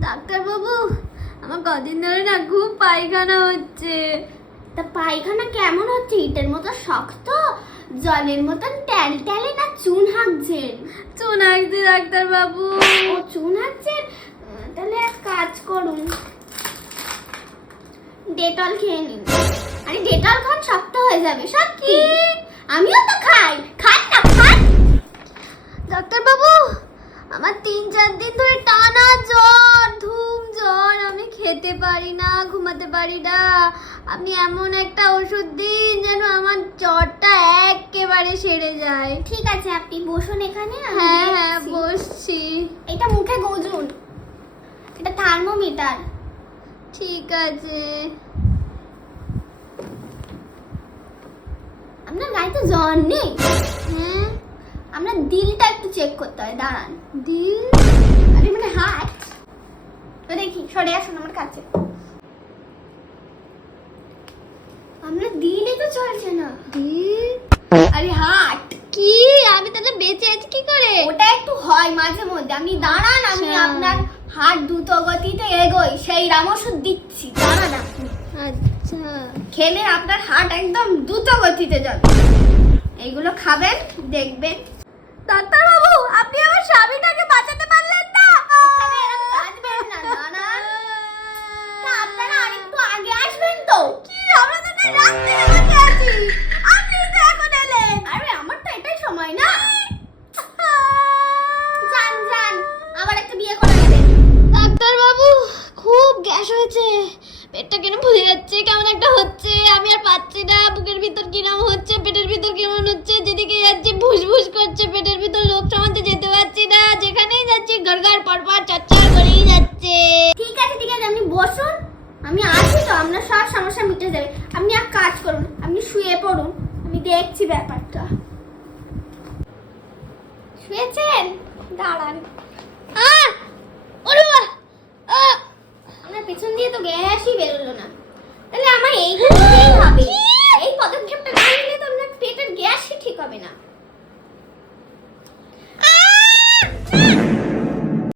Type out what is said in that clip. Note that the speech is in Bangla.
ডাক্তারবাবু, আমার কদিন ধরে না খুব পায়খানা হচ্ছে। তা পায়খানা কেমন হচ্ছে? ইটের মতো শক্ত, জলের মতন ট্যালট্যালে, না চুন হাঁকছেন? চুন হাঁকছে ডাক্তারবাবু। ও চুন হাঁকছেন? তাহলে এক কাজ করুন, ডেটল খেয়ে নিন। আরে ডেটল খান, শক্ত হয়ে যাবে। সত্যি, আমিও তো খাই। খান না, খান। ডাক্তারবাবু, আমার 3-4 দিন ধরে টানা জ্বর, ধুম জ্বর। আমি খেতে পারি না, ঘুমাতে পারি না। আপনি এমন একটা ওষুধ দিন যেন আমার জ্বরটা একেবারে সেরে যায়। ঠিক আছে, আপনি বসুন এখানে। হ্যাঁ হ্যাঁ, বসছি। এটা মুখে গুঁজুন, এটা থার্মোমিটার। ঠিক আছে। আপনার গায়ে তো জ্বর নেই। হ্যাঁ, আপনার দিলটা একটু চেক করতে হয়, দাঁড়ান। দিল? আরে মানে হার্ট। তো দেখি, সরে আসুন আমার কাছে। আপনার দিলই তো চলছে না। দিল? আরে হার্ট। কি? আমি তাহলে বেঁচে আছি কি করে? ওটা একটু হয় মাঝে মধ্যে। আপনি দাঁড়ান, আমি আচ্ছা। আপনার হার্ট দ্রুত গতিতে এগোই সেই ওষুধ দিচ্ছি। দাঁড়ান আপনি। আচ্ছা। খেলে আপনার হার্ট একদম দ্রুত গতিতে যাবে। এইগুলো খাবেন, দেখবেন। ডাক্তারবাবু, আপনি আমার স্বামীটাকে বাঁচাতে পারলেন না। এখানে এরকম কাঁদবেন না, দাঁড়ান। তা আপনারা আরেকটু আগে আসবেন তো। কি, আমরা তো তাই রাস্তায় বসে আছি। আপনি তো এখন এলেন। আরে আমার তো এটাই সময় না। যান যান, আবার একটা বিয়ে করে নেবেন। ডাক্তারবাবু, খুব গ্যাস হয়েছে। পেটটা কেন ফুলে যাচ্ছে, কেমন একটা হচ্ছে। আমি আর পাচ্ছি না। বুকের ভিতর কিরম হচ্ছে, পেটের ভিতর কেমন হচ্ছে। যেদিকে যাচ্ছি ভুসভুস করছে, পেটের ভিতর লোক সমাজে যেতে পারছি না। যেখানেই যাচ্ছি গড়গড় পরপর চচ্চর করেই যাচ্ছে। ঠিক আছে ঠিক আছে, আপনি বসুন, আমি আছি তো। আপনার সব সমস্যা মিটে যাবে। আপনি এক কাজ করুন, আপনি শুয়ে পড়ুন, আমি দেখছি ব্যাপারটা। শুয়েছেন? দাঁড়ান।